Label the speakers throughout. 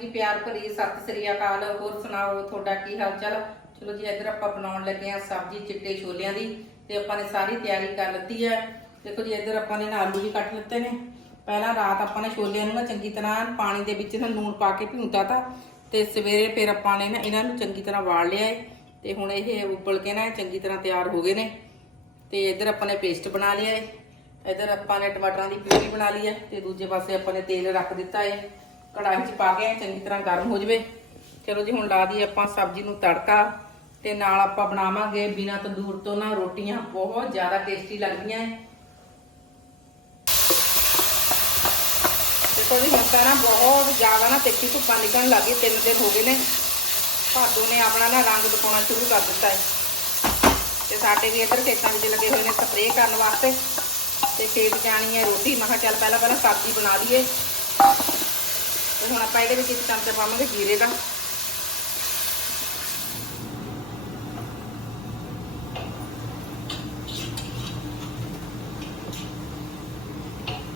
Speaker 1: ਜੀ, ਪਿਆਰ ਭਰੀ ਸਤਿ ਸ੍ਰੀ ਅਕਾਲ। ਹੋਰ ਸੁਣਾਓ, ਤੁਹਾਡਾ ਕੀ ਹਾਲ ਚਾਲ ਚਲੋ ਜੀ, ਇੱਧਰ ਆਪਾਂ ਬਣਾਉਣ ਲੱਗੇ ਆ ਸਬਜ਼ੀ ਚਿੱਟੇ ਛੋਲਿਆਂ ਦੀ ਤੇ ਆਪਾਂ ਨੇ ਸਾਰੀ ਤਿਆਰੀ ਕਰ ਲਿੱਤੀ ਹੈ। ਦੇਖੋ ਜੀ, ਇੱਧਰ ਆਪਾਂ ਨੇ ਆਲੂ ਵੀ ਕੱਟ ਲਿੱਤੇ ਨੇ। ਪਹਿਲਾਂ ਰਾਤ ਆਪਾਂ ਨੇ ਛੋਲਿਆਂ ਨੂੰ ਨਾ ਚੰਗੀ ਤਰ੍ਹਾਂ ਪਾਣੀ ਦੇ ਵਿੱਚ ਨਾ ਲੂਣ ਪਾ ਕੇ ਭਿਉਂਤਾ ਤਾ ਤੇ ਸਵੇਰੇ ਫਿਰ ਆਪਾਂ ਨੇ ਨਾ ਇਹਨਾਂ ਨੂੰ ਚੰਗੀ ਤਰ੍ਹਾਂ ਵਾਲ ਲਿਆ ਏ ਤੇ ਹੁਣ ਇਹ ਉਬਲ ਕੇ ਨਾ ਚੰਗੀ ਤਰ੍ਹਾਂ ਤਿਆਰ ਹੋ ਗਏ ਨੇ ਤੇ ਇੱਧਰ ਆਪਾਂ ਨੇ ਪੇਸਟ ਬਣਾ ਲਿਆ ਏ। ਇੱਧਰ ਆਪਾਂ ਨੇ ਟਮਾਟਰਾਂ ਦੀ ਪਿਊਰੀ ਬਣਾ ਲਈ ਹੈ ਤੇ ਦੂਜੇ ਪਾਸੇ ਆਪਾਂ ਨੇ ਤੇਲ ਰੱਖ ਦਿੱਤਾ ਏ। ਕੜਾਹੀ 'ਚ ਪਾ ਕੇ ਚੰਗੀ ਤਰ੍ਹਾਂ ਗਰਮ ਹੋ ਜਵੇ। ਚਲੋ ਜੀ, ਹੁਣ ਲਾ ਦਈਏ ਆਪਾਂ ਸਬਜ਼ੀ ਨੂੰ ਤੜਕਾ ਤੇ ਨਾਲ ਆਪਾਂ ਬਣਾਵਾਂਗੇ ਬਿਨਾ ਤੰਦੂਰ ਤੋਂ ਨਾ ਰੋਟੀਆਂ। ਬਹੁਤ ਜ਼ਿਆਦਾ ਟੇਸਟੀ ਲੱਗਦੀਆਂ ਏ ਦੇਖੋ ਜੀ, ਹੁਣ ਤਾਂ ਨਾ ਬਹੁਤ ਜ਼ਿਆਦਾ ਨਾ ਤਿੱਖੀ ਧੁੱਪਾਂ ਨਿਕਲਣ ਲੱਗੀ ਤਿੰਨ ਦਿਨ ਹੋ ਗਏ ਨੇ। ਭਾਦੋ ਨੇ ਆਪਣਾ ਨਾ ਰੰਗ ਦਿਖਾਉਣਾ ਸ਼ੁਰੂ ਕਰ ਦਿੱਤਾ ਹੈ ਤੇ ਸਾਡੇ ਵੀ ਇੱਧਰ ਖੇਤਾਂ ਵਿੱਚ ਲੱਗੇ ਹੋਏ ਨੇ ਸਪਰੇਅ ਕਰਨ ਵਾਸਤੇ। ਤੇ ਖੇਤ ਜਾਣੀ ਹੈ ਰੋਟੀ। ਮੈਂ ਕਿਹਾ ਚੱਲ ਪਹਿਲਾਂ ਪਹਿਲਾਂ ਸਬਜ਼ੀ ਬਣਾ ਲਈਏ। ਤੇ ਹੁਣ ਆਪਾਂ ਇਹਦੇ ਵਿੱਚ ਇੱਕ ਚਮਚਾ ਪਾਵਾਂਗੇ ਜੀਰੇ ਦਾ।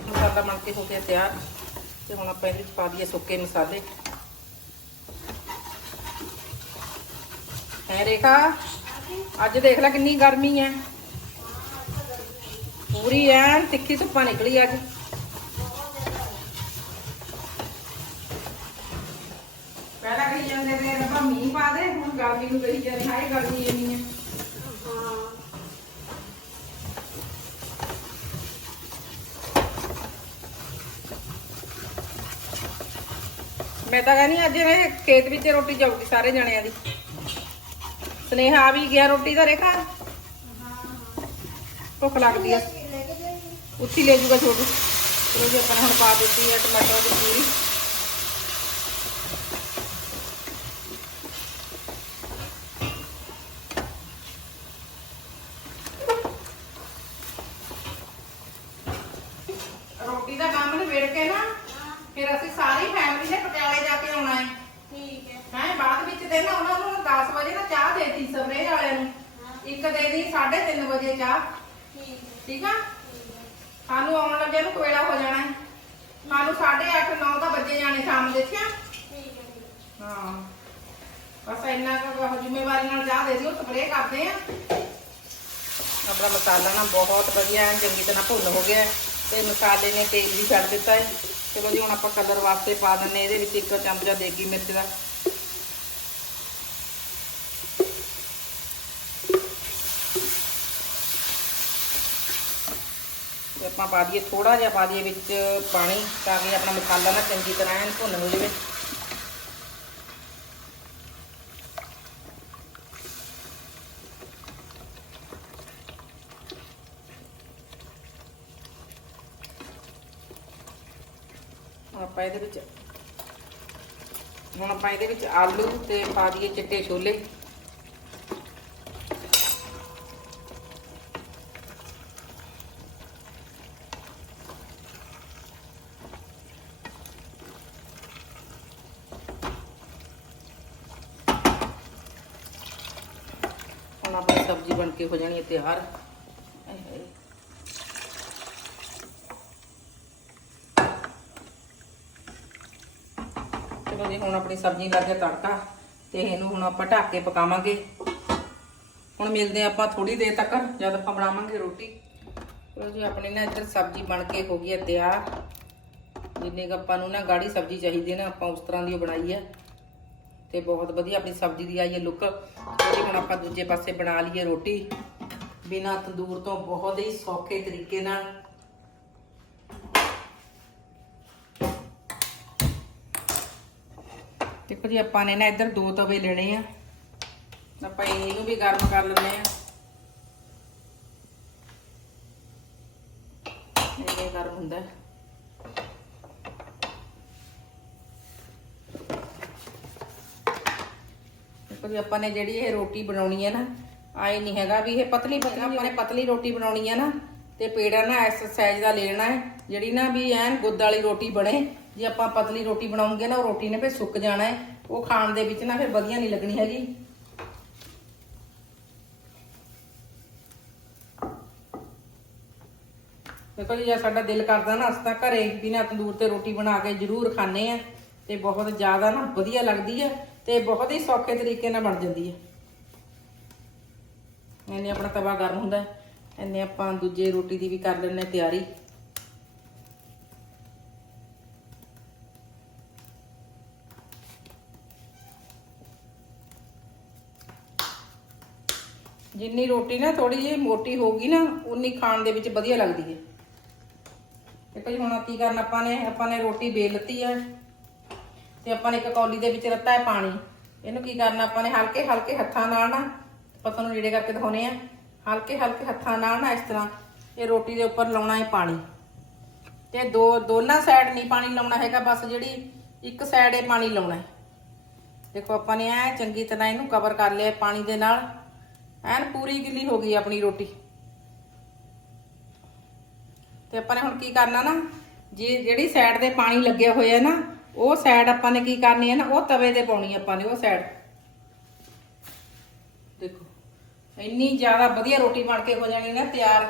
Speaker 1: ਮਸਾਲਾ ਬਣ ਕੇ ਹੋ ਗਿਆ ਤਿਆਰ ਤੇ ਹੁਣ ਆਪਾਂ ਇਹਦੇ ਵਿੱਚ ਪਾ ਦਈਏ ਸੁੱਕੇ ਮਸਾਲੇ। ਹੈ ਰੇਖਾ, ਅੱਜ ਦੇਖ ਲੈ ਕਿੰਨੀ ਗਰਮੀ ਹੈ। ਪੂਰੀ ਐਨ ਤਿੱਖੀ ਧੁੱਪਾਂ ਨਿਕਲੀ ਅੱਜ। ਪਹਿਲਾਂ ਕਹੀ ਜਾਂਦੇ ਤੇ ਰੱਬਾ ਮੀਂਹ ਪਾ ਦੇ ਹੁਣ ਗਰਮੀ ਨੂੰ ਕਹੀ ਜਾਂਦੇ ਹਾਏ ਗਰਮੀ ਇੰਨੀ ਹੈ। ਮੈਂ ਤਾਂ ਕਹਿੰਦੀ ਅੱਜ ਇਹ ਖੇਤ ਵਿੱਚ ਰੋਟੀ ਜਾਊਗੀ ਸਾਰੇ ਜਣਿਆਂ ਦੀ। ਸਨੇਹਾ ਆ ਵੀ ਗਿਆ ਰੋਟੀ ਦਾ ਰੇਖਾ ਭੁੱਖ ਲੱਗਦੀ ਆ। ਉੱਥੀ ਲੈ ਜੂਗਾ ਛੋਟੂ। ਚਲੋ ਜੀ ਆਪਾਂ ਹੁਣ ਪਾ ਦਿੱਤੀ ਹੈ ਟਮਾਟਰ ਦੀ ਪੂਰੀ ਰੋਟੀ ਦਾ ਕੰਮ ਨਿਬੇੜ ਕੇ ਨਾ ਫਿਰ ਅਸੀਂ ਸਾਰੀ ਫੈਮਿਲੀ ਨੇ ਪਟਿਆਲੇ ਜਾ ਕੇ ਆਉਣਾ ਹੈ
Speaker 2: ਠੀਕ ਹੈ
Speaker 1: ਮੈਂ ਬਾਅਦ ਵਿੱਚ ਤੇ ਨਾ ਉਹਨਾਂ ਨੂੰ 10 ਵਜੇ ਨਾ ਚਾਹ ਦੇਤੀ ਸਵੇਰੇ ਵਾਲਿਆਂ ਨੂੰ ਇੱਕ ਦੇ ਦੀ 3:30 ਵਜੇ ਚਾਹ
Speaker 2: ਠੀਕ ਹੈ
Speaker 1: ਠੀਕ ਆ ਸਾਨੂੰ ਆਉਣ ਲੱਗੇ ਨੂੰ ਕੋਇਲਾ ਹੋ ਜਾਣਾ ਹੈ ਸਾਨੂੰ 8:30 9 ਦਾ ਵੱਜੇ ਜਾਣੇ ਸ਼ਾਮ ਨੂੰ ਦੇਖਿਆ
Speaker 2: ਠੀਕ ਹੈ
Speaker 1: ਹਾਂ ਬਸ ਇੰਨਾ ਕੁ ਜ਼ਿੰਮੇਵਾਰੀ ਨਾਲ ਚਾਹ ਦੇ ਦਿਓ ਸਪਰੇਅ ਕਰਦੇ ਆ ਆਪਣਾ ਮਸਾਲਾ ਨਾ ਬਹੁਤ ਵਧੀਆ ਐਨ ਚੰਗੀ ਤਰ੍ਹਾਂ ਭੁੰਨ ਹੋ ਗਿਆ ਤੇ ਮਸਾਲੇ ਨੇ ਤੇਲ ਵੀ ਛੱਡ ਦਿੱਤਾ ਹੈ। ਚਲੋ ਜੀ, ਹੁਣ ਆਪਾਂ ਕਲਰ ਵਾਸਤੇ ਪਾ ਦਿੰਨੇ ਇਹਦੇ ਵਿੱਚ ਇੱਕ ਚਮਚਾ ਦੇਗੀ ਮਿਰਚ ਦਾ। ਆਪਾਂ ਪਾ ਦਈਏ ਥੋੜਾ ਜਿਹਾ ਪਾ ਦਈਏ ਵਿੱਚ ਪਾਣੀ, ਤਾਂ ਕਿ ਆਪਣਾ ਮਸਾਲਾ ਨਾ ਚੰਗੀ ਤਰ੍ਹਾਂ ਐਨ ਭੁੰਨ ਹੋ ਜਾਵੇ ਹੁਣ ਆਪਾਂ ਇਹਦੇ ਵਿੱਚ। ਹੁਣ ਆਪਾਂ ਇਹਦੇ ਵਿੱਚ ਆਲੂ ਤੇ ਪਾ ਦਈਏ ਚਿੱਟੇ ਛੋਲੇ। ਹੁਣ ਆਪਣੀ ਸਬਜ਼ੀ ਬਣ ਕੇ ਹੋ ਜਾਣੀ ਹੈ ਤਿਆਰ ਆਏ ਹਾਏ। ਚਲੋ ਜੀ ਹੁਣ ਆਪਣੀ ਸਬਜ਼ੀ ਲੱਗ ਗਿਆ ਤੜਕਾ ਤੇ ਇਹਨੂੰ ਹੁਣ ਆਪਾਂ ਢੱਕ ਕੇ ਪਕਾਵਾਂਗੇ। ਹੁਣ ਮਿਲਦੇ ਹਾਂ ਆਪਾਂ ਥੋੜੀ ਦੇਰ ਤੱਕ, ਜਦ ਆਪਾਂ ਬਣਾਵਾਂਗੇ ਰੋਟੀ। ਚਲੋ ਜੀ, ਆਪਣੀ ਨਾ ਇੱਧਰ ਸਬਜ਼ੀ ਬਣ ਕੇ ਹੋ ਗਈ ਹੈ ਤਿਆਰ। ਜਿੰਨੇ ਕੁ ਆਪਾਂ ਨੂੰ ਨਾ ਗਾੜੀ ਸਬਜ਼ੀ ਚਾਹੀਦੀ ਹੈ ਨਾ, ਆਪਾਂ ਉਸ ਤਰ੍ਹਾਂ ਦੀ ਓ ਬਣਾਈ ਹੈ। ਤੇ ਬਹੁਤ ਵਧੀਆ ਆਪਣੀ ਸਬਜ਼ੀ ਦੀ ਆਈ ਹੈ ਲੁੱਕ। ਤੇ ਹੁਣ ਆਪਾਂ ਦੂਜੇ ਪਾਸੇ ਬਣਾ ਲਈਏ ਰੋਟੀ। ਬਿਨਾ ਤੰਦੂਰ ਤੋਂ ਬਹੁਤ ਹੀ ਸੌਖੇ ਤਰੀਕੇ ਨਾਲ ਜੀ ਆਪਾਂ ਨੇ ਨਾ ਇੱਧਰ ਦੋ ਤਵੇ ਲੈਣੇ ਆ। ਆਪਾਂ ਇਹਨੂੰ ਵੀ ਗਰਮ ਕਰ ਲੈਂਦੇ ਆ। ਇਹ ਗਰਮ ਹੁੰਦਾ। ਜੀ, ਆਪਾਂ ਨੇ ਜਿਹੜੀ ਇਹ ਰੋਟੀ ਬਣਾਉਣੀ ਹੈ ਨਾ, ਆਏ ਨਹੀਂ ਹੈਗਾ ਵੀ ਇਹ ਪਤਲੀ ਆਪਾਂ ਨੇ ਪਤਲੀ ਰੋਟੀ ਬਣਾਉਣੀ ਹੈ ਨਾ। ਤੇ ਪੇੜਾ ਨਾ ਐਕਸਰਸਾਈਜ਼ ਸਾਈਜ਼ ਦਾ ਲੈਣਾ ਹੈ, ਜਿਹੜੀ ਨਾ ਵੀ ਐਨ ਗੁੱਦ ਵਾਲੀ ਰੋਟੀ ਬਣੇ, ਜੇ ਆਪਾਂ ਪਤਲੀ ਰੋਟੀ ਬਣਾਉਂਗੇ ਨਾ, ਉਹ ਰੋਟੀ ਨੇ ਫਿਰ ਸੁੱਕ ਜਾਣਾ ਹੈ, ਉਹ ਖਾਣ ਦੇ ਵਿੱਚ ਨਾ ਫਿਰ ਵਧੀਆ ਨਹੀਂ ਲੱਗਣੀ ਹੈਗੀ ਦੇਖੋ ਜੀ ਜੇ ਸਾਡਾ ਦਿਲ ਕਰਦਾ ਨਾ, ਅਸੀਂ ਤਾਂ ਘਰੇ ਬਿਨਾਂ ਤੰਦੂਰ ਤੇ ਰੋਟੀ ਬਣਾ ਕੇ ਜ਼ਰੂਰ ਖਾਣੇ ਆ ਤੇ ਬਹੁਤ ਜ਼ਿਆਦਾ ਨਾ ਵਧੀਆ ਲੱਗਦੀ ਹੈ, ਤੇ ਬਹੁਤ ਹੀ ਸੌਖੇ ਤਰੀਕੇ ਨਾਲ ਬਣ ਜਾਂਦੀ ਹੈ ਇਹਨੇ ਆਪਣਾ ਤਵਾ ਗਰਮ ਹੁੰਦਾ ਹੈ। ਇਹਨੇ ਆਪਾਂ ਦੂਜੇ ਰੋਟੀ ਦੀ ਵੀ ਕਰ ਲੈਣੇ ਤਿਆਰੀ। ਜਿੰਨੀ ਰੋਟੀ ਨਾ ਥੋੜੀ ਜਿਹੀ ਮੋਟੀ ਹੋਊਗੀ ਨਾ, ਉਨੀ ਖਾਣ ਦੇ ਵਿੱਚ ਵਧੀਆ ਲੱਗਦੀ ਹੈ। ਤੇ ਭਾਈ ਹੁਣ ਕੀ ਕਰਨਾ ਆਪਾਂ ਨੇ? ਆਪਾਂ ਨੇ ਰੋਟੀ ਵੇਲ ਲਤੀ ਹੈ ਤੇ ਆਪਾਂ ਨੇ ਇੱਕ ਕੌਲੀ ਦੇ ਵਿੱਚ ਰੱਤਾ ਹੈ ਪਾਣੀ। ਇਹਨੂੰ ਕੀ ਕਰਨਾ ਆਪਾਂ ਨੇ? ਹਲਕੇ ਹਲਕੇ ਹੱਥਾਂ ਨਾਲ ਨਾ ਆਪਾਂ ਤੁਹਾਨੂੰ ਨੀੜੇ ਕਰਕੇ ਦਿਖਾਉਣੇ ਆ। ਹਲਕੇ ਹਲਕੇ ਹੱਥਾਂ ਨਾਲ ਨਾ ਇਸ ਤਰ੍ਹਾਂ ਇਹ ਰੋਟੀ ਦੇ ਉੱਪਰ ਲਾਉਣਾ ਹੈ ਪਾਣੀ। ਤੇ ਦੋ, ਦੋਨਾਂ ਸਾਈਡ ਨਹੀਂ ਪਾਣੀ ਲਾਉਣਾ ਹੈਗਾ, ਬਸ ਜਿਹੜੀ ਇੱਕ ਸਾਈਡ ਇਹ ਪਾਣੀ ਲਾਉਣਾ ਹੈ। ਦੇਖੋ ਆਪਾਂ ਨੇ ਐ ਚੰਗੀ ਤਰ੍ਹਾਂ ਇਹਨੂੰ ਕਵਰ ਕਰ ਲਿਆ ਪਾਣੀ ਦੇ ਨਾਲ। ਐਨ ਪੂਰੀ ਗਿੱਲੀ ਹੋ ਗਈ ਆਪਣੀ ਰੋਟੀ। ਤੇ ਆਪਾਂ ਨੇ ਹੁਣ ਕੀ ਕਰਨਾ ਨਾ, ਜੇ ਜਿਹੜੀ ਸਾਈਡ ਦੇ ਪਾਣੀ ਲੱਗਿਆ ਹੋਇਆ ਨਾ, ਉਹ ਸਾਈਡ ਆਪਾਂ ਨੇ ਕੀ ਕਰਨੀ ਹੈ ਨਾ, ਉਹ ਤਵੇ ਤੇ ਪਾਉਣੀ ਆਪਾਂ ਨੇ, ਉਹ ਸਾਈਡ ਦੇਖੋ। ਇੰਨੀ ਜ਼ਿਆਦਾ ਵਧੀਆ ਰੋਟੀ ਬਣ ਕੇ ਹੋ ਜਾਣੀ ਨਾ ਤਿਆਰ।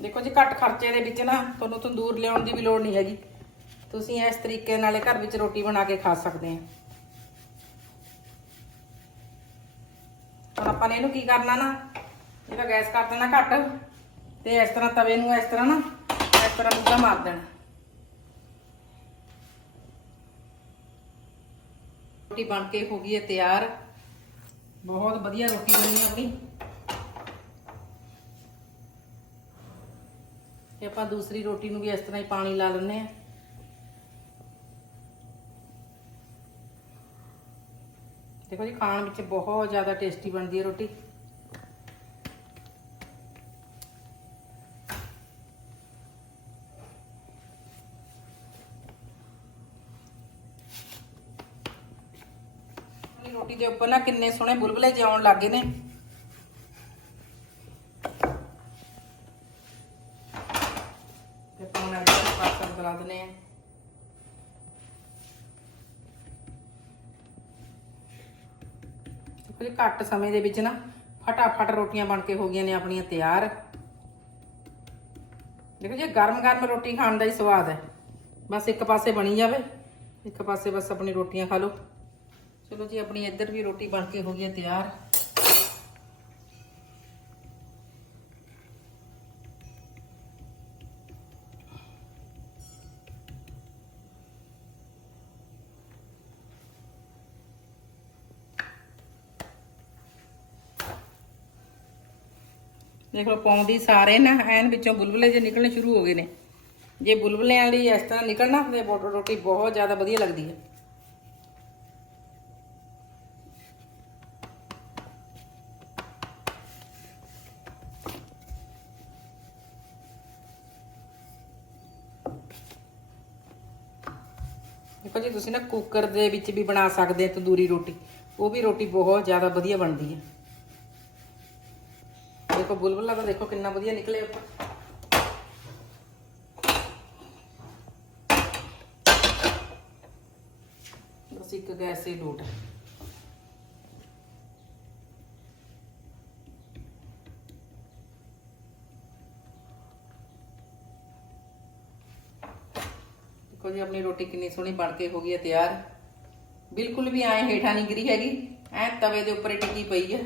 Speaker 1: ਦੇਖੋ ਜੀ, ਘੱਟ ਖਰਚੇ ਦੇ ਵਿੱਚ ਨਾ ਤੁਹਾਨੂੰ ਤੰਦੂਰ ਲਿਆਉਣ ਦੀ ਵੀ ਲੋੜ ਨਹੀਂ ਹੈਗੀ। ਤੁਸੀਂ ਇਸ ਤਰੀਕੇ ਨਾਲੇ ਘਰ ਵਿੱਚ ਰੋਟੀ ਬਣਾ ਕੇ ਖਾ ਸਕਦੇ ਆ। ਹੁਣ ਆਪਾਂ ਨੇ ਇਹਨੂੰ ਕੀ ਕਰਨਾ ਨਾ, ਇਹਦਾ ਗੈਸ ਕਰ ਦੇਣਾ ਘੱਟ, ਤੇ ਇਸ ਤਰ੍ਹਾਂ ਤਵੇ ਨੂੰ ਇਸ ਤਰ੍ਹਾਂ ਨਾ, ਇਸ ਤਰ੍ਹਾਂ ਮੁੱਦਾ ਮਾਰ ਦੇਣਾ। ਰੋਟੀ ਬਣ ਕੇ ਹੋ ਗਈ ਹੈ ਤਿਆਰ। ਬਹੁਤ ਵਧੀਆ ਰੋਟੀ ਬਣੀ ਹੈ ਆਪਣੀ। ਤੇ ਆਪਾਂ ਦੂਸਰੀ ਰੋਟੀ ਨੂੰ ਵੀ ਇਸ ਤਰ੍ਹਾਂ ਹੀ ਪਾਣੀ ਲਾ ਲੈਂਦੇ ਆ ਦੇਖੋ ਜੀ, ਖਾਣ ਵਿੱਚ ਬਹੁਤ ਜ਼ਿਆਦਾ ਟੇਸਟੀ ਬਣਦੀ ਹੈ ਰੋਟੀ ਇਹ ਰੋਟੀ ਨਾ ਕਿੰਨੇ ਸੋਹਣੇ ਬੁਲਬੁਲੇ ਜਿਉਣ ਲੱਗੇ ਨੇ। ਤੇ ਆਪਾਂ ਹੁਣ ਪਾਸਾ ਬਦਲਾ ਦਿੰਦੇ ਆ। ਕੁਝ ਘੱਟ ਸਮੇਂ ਦੇ ਵਿੱਚ ਨਾ ਫਟਾਫਟ ਰੋਟੀਆਂ ਬਣ ਕੇ ਹੋ ਗਈਆਂ ਨੇ ਆਪਣੀਆਂ ਤਿਆਰ। ਦੇਖੋ ਜੀ ਗਰਮ ਗਰਮ ਰੋਟੀ ਖਾਣ ਦਾ ਹੀ ਸਵਾਦ ਹੈ। ਬਸ ਇੱਕ ਪਾਸੇ ਬਣੀ ਜਾਵੇ, ਇੱਕ ਪਾਸੇ ਬਸ ਆਪਣੀ ਰੋਟੀਆਂ ਖਾ ਲਓ। ਚਲੋ ਜੀ, ਆਪਣੀ ਇੱਧਰ ਵੀ ਰੋਟੀ ਬਣ ਕੇ ਹੋ ਗਈ ਹੈ ਤਿਆਰ। ਦੇਖ ਲਓ ਪਾਉਂਦੀ ਸਾਰੇ ਨਾ ਐਨ ਵਿੱਚੋਂ ਬੁਲਬੁਲੇ ਜੇ ਨਿਕਲਣੇ ਸ਼ੁਰੂ ਹੋ ਗਏ ਨੇ। ਜੇ ਬੁਲਬੁਲਿਆਂ ਲਈ ਇਸ ਤਰ੍ਹਾਂ ਨਿਕਲਣਾ, ਤੇ ਰੋਟੀ ਬਹੁਤ ਜ਼ਿਆਦਾ ਵਧੀਆ ਲੱਗਦੀ ਹੈ। ਤੁਸੀਂ ਨਾ ਕੁੱਕਰ ਦੇ ਵਿੱਚ ਵੀ ਬਣਾ ਸਕਦੇ ਆ ਤੰਦੂਰੀ ਰੋਟੀ। ਉਹ ਵੀ ਰੋਟੀ ਬਹੁਤ ਜ਼ਿਆਦਾ ਵਧੀਆ ਬਣਦੀ ਹੈ। ਦੇਖੋ ਬੁਲਬੁਲਾ ਦਾ ਦੇਖੋ ਕਿੰਨਾ ਵਧੀਆ ਨਿਕਲੇ ਆਪਾਂ। ਬਸ ਇੱਕ ਗੈਸ ਹੀ ਲੋਟ ਦੇਖੋ ਜੀ, ਆਪਣੀ ਰੋਟੀ ਕਿੰਨੀ ਸੋਹਣੀ ਬਣ ਕੇ ਹੋ ਗਈ ਹੈ ਤਿਆਰ। ਬਿਲਕੁਲ ਵੀ ਐ ਹੇਠਾਂ ਨਹੀਂ ਗਿਰੀ ਹੈਗੀ, ਐ ਤਵੇ ਦੇ ਉੱਪਰ ਹੀ ਟਿੱਕੀ ਪਈ ਹੈ।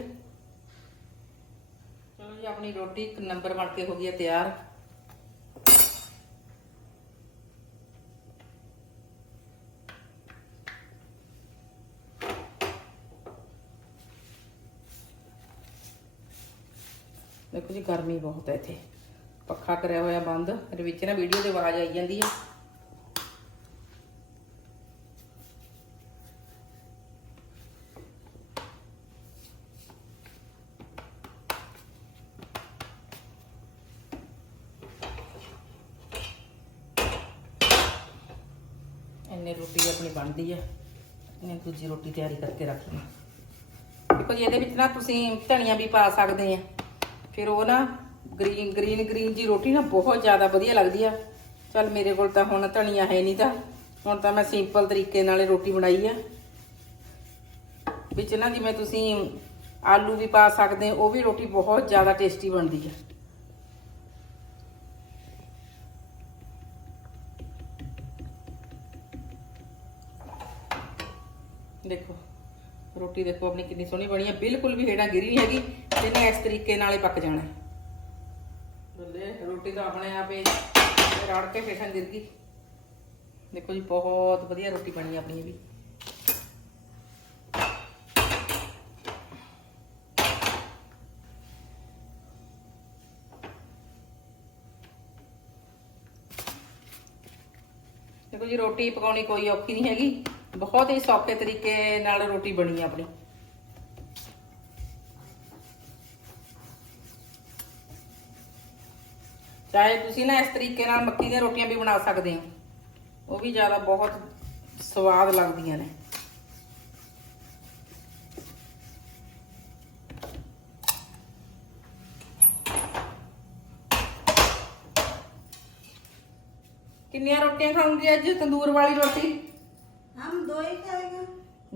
Speaker 1: ਚਲੋ ਜੀ, ਆਪਣੀ ਰੋਟੀ ਇੱਕ ਨੰਬਰ ਬਣ ਕੇ ਹੋ ਗਈ ਹੈ ਤਿਆਰ। ਦੇਖੋ ਜੀ, ਗਰਮੀ ਬਹੁਤ ਹੈ ਇੱਥੇ। ਪੱਖਾ ਕਰਿਆ ਹੋਇਆ ਬੰਦ, ਇਹਦੇ ਵਿੱਚ ਨਾ ਵੀਡੀਓ ਦੀ ਆਵਾਜ਼ ਆਈ ਜਾਂਦੀ ਹੈ। ਇੰਨੇ ਰੋਟੀ ਆਪਣੀ ਬਣਦੀ ਹੈ ਇਹਨੇ ਦੂਜੀ ਰੋਟੀ ਤਿਆਰੀ ਕਰਕੇ ਰੱਖ ਲਈ। ਦੇਖੋ ਜੀ, ਇਹਦੇ ਵਿੱਚ ਨਾ ਤੁਸੀਂ ਧਨੀਆ ਵੀ ਪਾ ਸਕਦੇ ਆ। ਫਿਰ ਉਹ ਨਾ ਗ੍ਰੀਨ ਗ੍ਰੀਨ ਗ੍ਰੀਨ ਜੀ ਰੋਟੀ ਨਾ ਬਹੁਤ ਜ਼ਿਆਦਾ ਵਧੀਆ ਲੱਗਦੀ ਆ। ਚਲ ਮੇਰੇ ਕੋਲ ਤਾਂ ਹੁਣ ਧਨੀਆ ਹੈ ਨਹੀਂ ਤਾਂ, ਹੁਣ ਤਾਂ ਮੈਂ ਸਿੰਪਲ ਤਰੀਕੇ ਨਾਲ ਰੋਟੀ ਬਣਾਈ ਆ। ਵਿੱਚ ਨਾ ਜਿਵੇਂ ਤੁਸੀਂ ਆਲੂ ਵੀ ਪਾ ਸਕਦੇ ਹੋ ਉਹ ਵੀ ਰੋਟੀ ਬਹੁਤ ਜ਼ਿਆਦਾ ਟੇਸਟੀ ਬਣਦੀ ਆ। ਦੇਖੋ, ਰੋਟੀ ਦੇਖੋ ਆਪਣੀ ਕਿੰਨੀ ਸੋਹਣੀ ਬਣੀ ਹੈ ਬਿਲਕੁਲ ਵੀ ਹੇਠਾਂ ਗਿਰੀ ਨਹੀਂ ਹੈਗੀ ਇਹਨੇ ਇਸ ਤਰੀਕੇ ਨਾਲ ਹੀ ਪੱਕ ਜਾਣਾ ਹੈ। ਬੱਲੇ, ਰੋਟੀ ਤਾਂ ਆਪਣੇ ਆਪ ਹੀ ਰੜ ਕੇ ਹੇਠਾਂ ਗਿਰ ਗਈ। ਦੇਖੋ ਜੀ, ਬਹੁਤ ਵਧੀਆ ਰੋਟੀ ਬਣੀ ਆਪਣੀ ਵੀ। ਦੇਖੋ ਜੀ, ਰੋਟੀ ਪਕਾਉਣੀ ਕੋਈ ਔਖੀ ਨਹੀਂ ਹੈਗੀ। ਬਹੁਤ ਹੀ ਸੌਖੇ ਤਰੀਕੇ ਨਾਲ ਰੋਟੀ ਬਣੀ ਆਪਣੀ। ਚਾਹੇ ਤੁਸੀਂ ਨਾ ਇਸ ਤਰੀਕੇ ਨਾਲ ਮੱਕੀ ਦੀਆਂ ਰੋਟੀਆਂ ਵੀ ਬਣਾ ਸਕਦੇ ਹੋ। ਉਹ ਵੀ ਜ਼ਿਆਦਾ ਬਹੁਤ ਸਵਾਦ ਲੱਗਦੀਆਂ ਨੇ। ਕਿੰਨੀਆਂ ਰੋਟੀਆਂ ਖਾਉਂਗੀ ਅੱਜ? ਤੰਦੂਰ ਵਾਲੀ ਰੋਟੀ?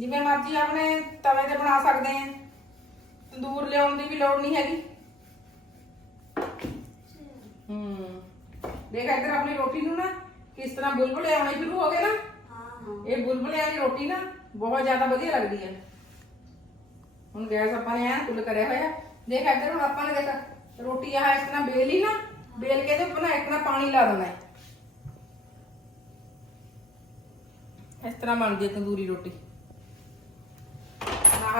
Speaker 1: ਜਿਵੇਂ ਮਰਜ਼ੀ ਆਪਣੇ ਤਵੇ ਤੇ ਬਣਾ ਸਕਦੇ ਆ। ਤੰਦੂਰ ਲਿਆਉਣ ਦੀ ਵੀ ਲੋੜ ਨਹੀਂ ਹੈਗੀ। ਹੂੰ। ਦੇਖ ਇੱਧਰ ਆਪਣੀ ਰੋਟੀ ਨੂੰ ਨਾ ਕਿਸ ਤਰ੍ਹਾਂ ਬੁਲਬੁਲੇ ਆਉਣੇ ਸ਼ੁਰੂ ਹੋ ਗਏ ਨਾ। ਇਹ ਬੁਲਬੁਲੇ ਵਾਲੀ ਰੋਟੀ ਨਾ ਬਹੁਤ ਜ਼ਿਆਦਾ ਵਧੀਆ ਲੱਗਦੀ ਹੈ ਹੁਣ ਗੈਸ ਆਪਾਂ ਨੇ ਐਨ ਫੁੱਲ ਕਰਿਆ ਹੋਇਆ। ਦੇਖ ਇੱਧਰ ਹੁਣ ਆਪਾਂ ਨੇ ਦੇਖ ਰੋਟੀ ਆਹ ਇਸ ਤਰ੍ਹਾਂ ਬੇਲ ਹੀ ਨਾ, ਬੇਲ ਕੇ ਤੇ ਉੱਪਰ ਇੱਕ ਨਾ ਪਾਣੀ ਲਾ ਦੇਣਾ ਇਸ ਤਰ੍ਹਾਂ ਬਣਦੀ ਹੈ ਤੰਦੂਰੀ ਰੋਟੀ।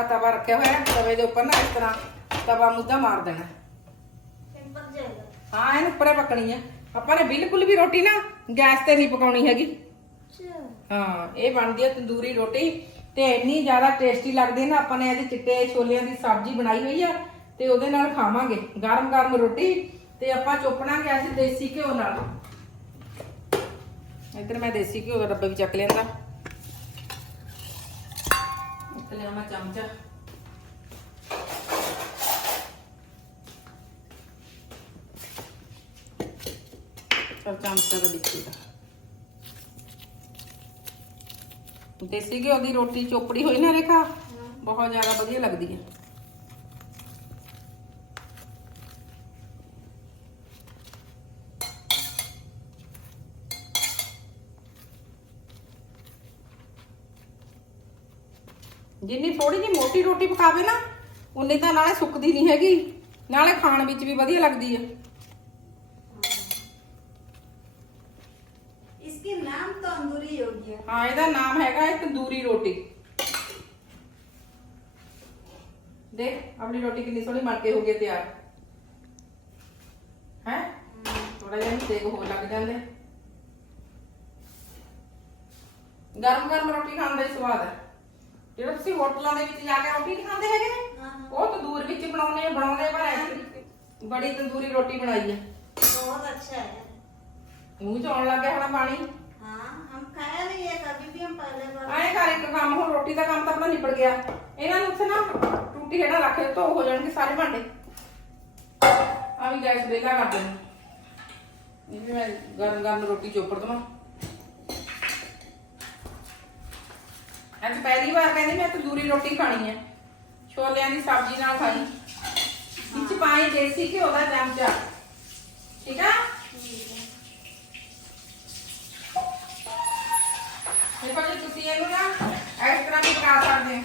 Speaker 1: ਆ ਤਵਾ ਰੱਖਿਆ ਹੋਇਆ ਹੈ ਤਵੇ ਦੇ ਉੱਪਰ ਨਾ ਇਸ ਤਰ੍ਹਾਂ ਤਵਾ ਮੁੱਦਾ ਮਾਰ ਦੇਣਾ।
Speaker 2: ਸਿੰਪਲ ਜਾਏਗਾ
Speaker 1: ਹਾਂ ਇਹਨੂੰ ਉੱਪਰੇ ਪਕਣੀ ਆ। ਆਪਾਂ ਨੇ ਬਿਲਕੁਲ ਵੀ ਰੋਟੀ ਨਾ ਗੈਸ ਤੇ ਨਹੀਂ ਪਕਾਉਣੀ ਹੈਗੀ। ਹਾਂ ਇਹ ਬਣਦੀ ਹੈ ਤੰਦੂਰੀ ਰੋਟੀ ਤੇ ਇੰਨੀ ਜ਼ਿਆਦਾ ਟੇਸਟੀ ਲੱਗਦੀ ਨਾ ਆਪਾਂ ਨੇ ਇਹਦੇ ਚਿੱਟੇ ਛੋਲਿਆਂ ਦੀ ਸਬਜ਼ੀ ਬਣਾਈ ਹੋਈ ਆ ਤੇ ਉਹਦੇ ਨਾਲ ਖਾਵਾਂਗੇ ਗਰਮ ਗਰਮ ਰੋਟੀ ਤੇ ਆਪਾਂ ਚੋਪਣਾਂਗੇ ਅੱਜ ਦੇਸੀ ਘਿਓ ਨਾਲ। ਇੱਧਰ ਮੈਂ ਦੇਸੀ ਘਿਓ ਦਾ ਡੱਬਾ ਵੀ ਚੱਕ ਲਿਆਂਦਾ। ਇੱਕ ਲਿਆਵਾਂ ਚਮਚਾ। ਚਲ ਚਮਚਾ ਦਾ ਦਿੱਤੀ ਦਾ ਦੇਸੀ ਘਿਓ ਦੀ ਰੋਟੀ ਚੋਪੜੀ ਹੋਈ ਨਾ ਰੇਖਾ ਬਹੁਤ ਜ਼ਿਆਦਾ ਵਧੀਆ ਲੱਗਦੀ ਹੈ ਜਿੰਨੀ ਥੋੜੀ ਜਿਹੀ ਮੋਟੀ ਰੋਟੀ ਪਕਾਵੇ ਨਾ ਉਨੀ ਤਾਂ ਨਾਲੇ ਸੁੱਕਦੀ ਨਹੀਂ ਹੈਗੀ ਨਾਲੇ ਖਾਣ ਵਿੱਚ ਵੀ ਵਧੀਆ ਲੱਗਦੀ ਹੈ
Speaker 2: इसके नाम तंदूरी हो गया
Speaker 1: ਹਾਂ ਇਹਦਾ ਨਾਮ ਹੈਗਾ ਹੈ ਤੰਦੂਰੀ ਰੋਟੀ ਦੇਖ ਆਪਣੀ ਰੋਟੀ ਕਿੰਨੀ ਸੋਹਣੀ ਬਣ ਕੇ ਹੋ ਗਈ ਹੈ ਤਿਆਰ ਹੈ ਥੋੜਾ ਜਿਹਾ ਇਹਨੂੰ ਸੇਕ ਹੋਰ ਲੱਗ ਜਾਂਦੇ ਗਰਮ ਗਰਮ ਰੋਟੀ ਖਾਣ ਦਾ ਹੀ ਸਵਾਦ ਹੈ ਜਿਹੜਾ ਤੁਸੀਂ ਹੋਟਲਾਂ ਦੇ ਵਿੱਚ ਜਾ ਕੇ ਰੋਟੀ ਨਹੀਂ ਖਾਂਦੇ ਹੈਗੇ
Speaker 2: हाँ हाँ
Speaker 1: ਉਹ ਤੰਦੂਰ ਵਿੱਚ ਬਣਾਉਣੇ ਬਣਾਉਂਦੇ ਪਰ ਇਸ ਤਰੀਕੇ ਬੜੀ ਤੰਦੂਰੀ ਰੋਟੀ ਬਣਾਈ ਹੈ
Speaker 2: बहुत अच्छा है
Speaker 1: ਮੂੰਹ ਚ ਆਉਣ ਲੱਗ ਗਿਆ ਹੁਣ ਪਾਣੀ
Speaker 2: हाँ हम खाया नहीं है कभी भी हम पहले बार
Speaker 1: ਆਏ ਘਰ ਇੱਕ ਕੰਮ ਹੁਣ ਰੋਟੀ ਦਾ ਕੰਮ ਤਾਂ ਆਪਣਾ ਨਿਬੜ ਗਿਆ ਇਹਨਾਂ ਨੂੰ ਉੱਥੇ ਨਾ ਟੂਟੀ ਹੇਠਾਂ ਰੱਖ ਦੇ ਧੋ ਹੋ ਜਾਣਗੇ ਸਾਰੇ ਭਾਂਡੇ ਆ ਵੀ ਗੈਸ ਬੇਲਾ ਕਰ ਦੇਣੀ ਇਹ ਵੀ ਮੈਂ ਗਰਮ ਗਰਮ ਰੋਟੀ ਚੋਪੜ ਦਵਾਂ ਅੱਜ ਪਹਿਲੀ ਵਾਰ ਕਹਿੰਦੀ ਮੈਂ ਤੰਦੂਰੀ ਰੋਟੀ ਖਾਣੀ ਹੈ ਛੋਲਿਆਂ ਦੀ ਸਬਜ਼ੀ ਨਾਲ ਖਾਣੀ ਵਿੱਚ ਪਾਣੀ ਦੇਸੀ ਘਿਓ ਦਾ ਚਮਚਾ। ਠੀਕ ਆ? ਦੇਖੋ ਜੀ, ਤੁਸੀਂ ਇਹਨੂੰ ਨਾ ਇਸ ਤਰ੍ਹਾਂ ਵੀ ਬਣਾ ਸਕਦੇ ਹੋ।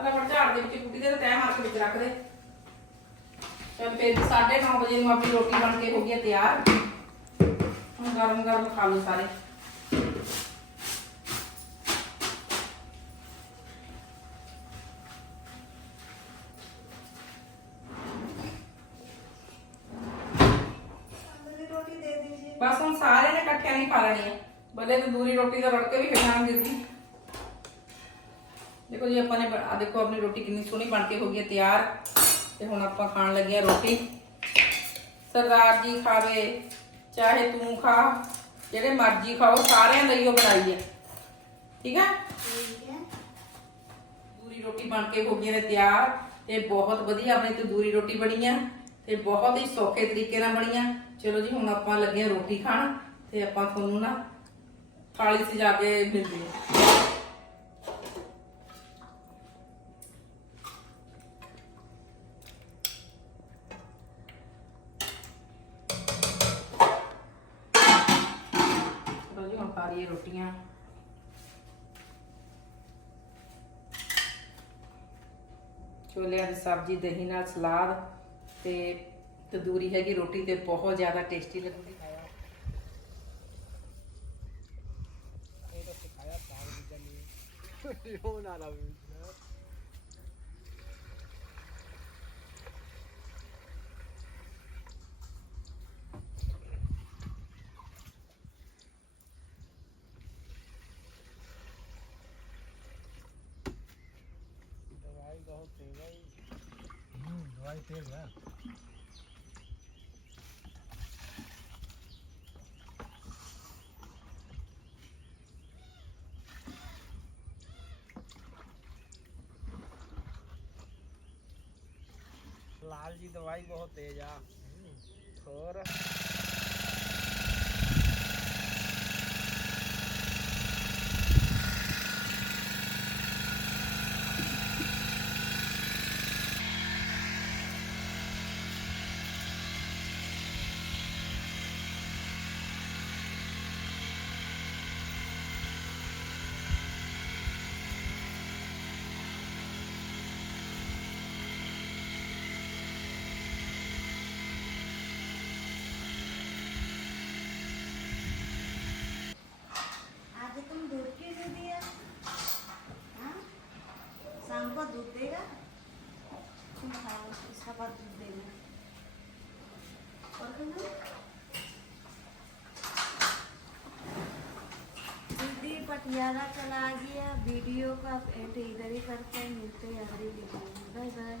Speaker 1: ਅਲਾ ਫੜ ਝਾੜ ਦੇ ਵਿੱਚ ਕੁੱਟੀ ਦੇ ਤੇ ਤੈਅ ਵਿੱਚ ਰੱਖ ਦੇ। ਚਲ ਫਿਰ 9:30 ਵਜੇ ਨੂੰ ਆਪਣੀ ਰੋਟੀ ਬਣ ਕੇ ਹੋ ਗਈ ਤਿਆਰ। ਹੁਣ ਗਰਮ ਗਰਮ ਖਾ ਲਓ ਸਾਰੇ। ਬਸ ਹੁਣ ਸਾਰਿਆਂ ਨੇ ਇਕੱਠਿਆਂ ਨਹੀਂ ਪਾ ਲੈਣੀ ਆ। ਬੱਲੇ ਤੰਦੂਰੀ ਰੋਟੀ ਦਾ ਰੜਕੇ ਵੀ ਖਿਡਾਣ ਦਿੱਤੀ ਦੇਖੋ ਜੀ ਆਪਾਂ ਨੇ ਆ ਦੇਖੋ ਆਪਣੀ ਰੋਟੀ ਕਿੰਨੀ ਸੋਹਣੀ ਬਣ ਕੇ ਹੋ ਗਈ ਹੈ ਤਿਆਰ। ਤੇ ਹੁਣ ਆਪਾਂ ਖਾਣ ਲੱਗੇ ਆ ਰੋਟੀ। ਸਰਦਾਰ ਜੀ ਖਾਵੇ ਚਾਹੇ ਤੂੰ ਖਾ ਜਿਹੜੇ ਮਰਜ਼ੀ ਖਾਓ ਸਾਰਿਆਂ ਲਈ ਉਹ ਬਣਾਈ ਹੈ ਠੀਕ ਹੈ
Speaker 2: ਦੂਰੀ
Speaker 1: ਰੋਟੀ ਬਣ ਕੇ ਹੋ ਗਈ ਹੈ ਤਿਆਰ। ਤੇ ਬਹੁਤ ਵਧੀਆ ਆਪਣੀ ਤੰਦੂਰੀ ਰੋਟੀ ਬਣੀ ਹੈ ਤੇ ਬਹੁਤ ਹੀ ਸੌਖੇ ਤਰੀਕੇ ਨਾਲ ਬਣੀ ਆ। ਚਲੋ ਜੀ, ਹੁਣ ਆਪਾਂ ਲੱਗੇ ਆ ਰੋਟੀ ਖਾਣ ਤੇ ਆਪਾਂ ਤੁਹਾਨੂੰ ਨਾ ਥਾਲੀ ਸਜਾ ਕੇ ਮਿਲਦੇ ਆ ਚਲੋ ਜੀ, ਹੁਣ ਪਾ ਲਈਏ ਰੋਟੀਆਂ। ਛੋਲਿਆਂ ਦੀ ਸਬਜ਼ੀ, ਦਹੀਂ ਨਾਲ ਸਲਾਦ ਤੇ ਤੰਦੂਰੀ ਹੈਗੀ ਰੋਟੀ ਤੇ ਬਹੁਤ ਜ਼ਿਆਦਾ ਟੇਸਟੀ ਲੱਗਦੀ
Speaker 3: ਉਹ ਨਾ ਲਾਵੇ दवाई बहुत तेज है हम्म दवाई तेज है
Speaker 2: ਬਹੁਤ ਤੇਜ਼ ਆ। ਹੋਰ? बाद दूध देना? दीदी, पटियाला चला गया वीडियो का एंड इधर ही करते हैं, मिलते हैं, अगली वीडियो में बाय बाय।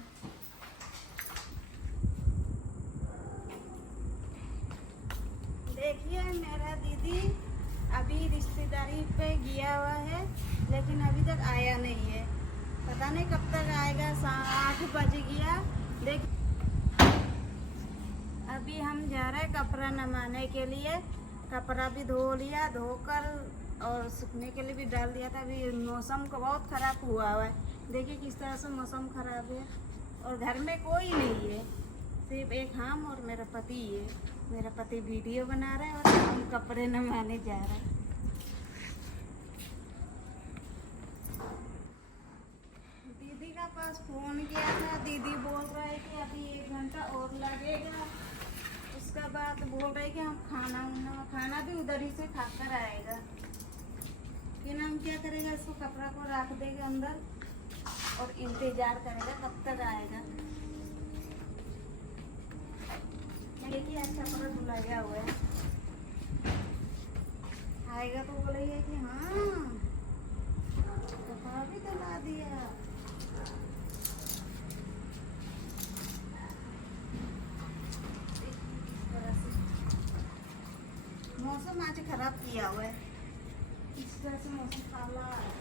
Speaker 2: देखिए मेरा दीदी, अभी रिश्तेदारी पे गया हुआ है, लेकिन अभी तक आया नहीं है। पता नहीं कब तक आएगा आठ बज गया। देख। अभी हम जा रहे हैं कपड़ा नमाने के लिए। कपड़ा भी धो लिया, धोकर और सूखने के लिए भी डाल दिया था। अभी मौसम को बहुत ख़राब हुआ हुआ है। देखिए किस तरह से मौसम ख़राब है। और घर में कोई नहीं है। सिर्फ़ एक हम और मेरा पति है मेरा पति वीडियो बना रहा है और हम कपड़े नमाने जा रहे हैं दीदी का पास फ़ोन किया था, दीदी बोल रहा है कि अभी एक घंटा और लगेगा। उसका बाद बोल रहे कि हम खाना उना, खाना भी उधर ही से खाकर आएगा। फिर हम क्या करेगा, इसको कपड़ा को रख देगा अंदर और इंतज़ार करेगा कब तक आएगा। देखिए अच्छा कपड़ा धुलाया हुआ है। आएगा तो बोलेगा कि हाँ कपड़ा भी धुला दिया इस तरह से। मौसम आज खराब किया हुआ है। इस तरह से मौसम काला है।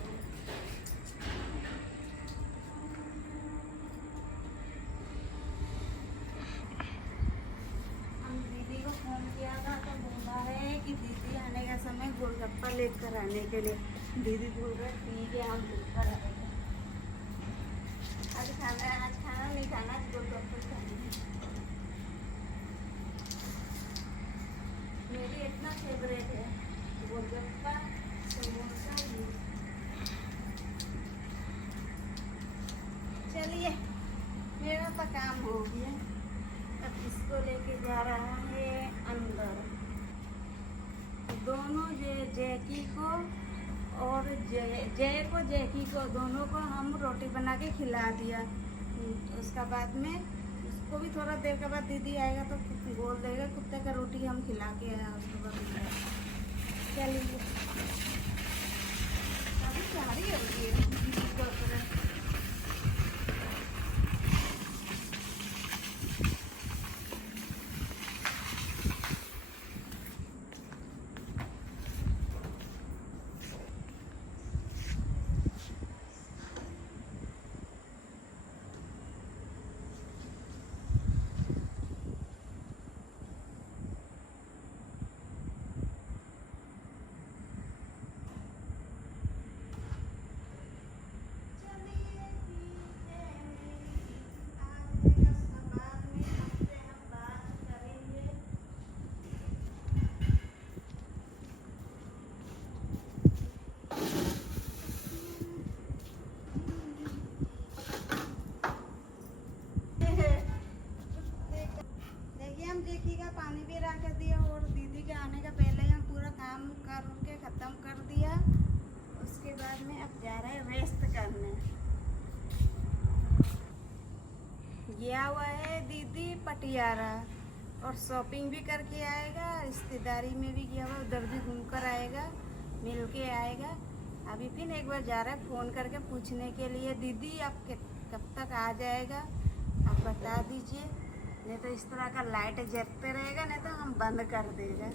Speaker 2: तो बोला है कि दीदी आने का समय गोलगप्पा लेकर आने के लिए। दीदी बोल रहे ठीक है, हम लेकर आएँगे आज खाना आज खाना नहीं खाना आज गोलगप्पा खाना मेरी इतना फेवरेट है गोलगप्पा समोसा ये। चलिए मेरा तो काम हो गया। अब इसको लेके जा रहा है अंदर। दोनों जय जैकी को और जय जय को, जैकी को, दोनों को हम रोटी बना के खिला दिया। उसका बाद में उसको भी थोड़ा देर के बाद दीदी आएगा तो बोल देगा, कुत्ते का रोटी हम खिला के आया उसके बाद चलिए। अभी जा रही है अभी ये दीदी को अपना छुट्टी आ रहा है। और शॉपिंग भी करके आएगा, रिश्तेदारी में भी गया हुआ, उधर भी घूम कर आएगा मिल के आएगा। अभी फिर एक बार जा रहा है फ़ोन करके पूछने के लिए, दीदी, आप कब तक आ जाएगा? आप बता दीजिए। नहीं तो इस तरह का लाइट जगते रहेगा, नहीं तो हम बंद कर देगा।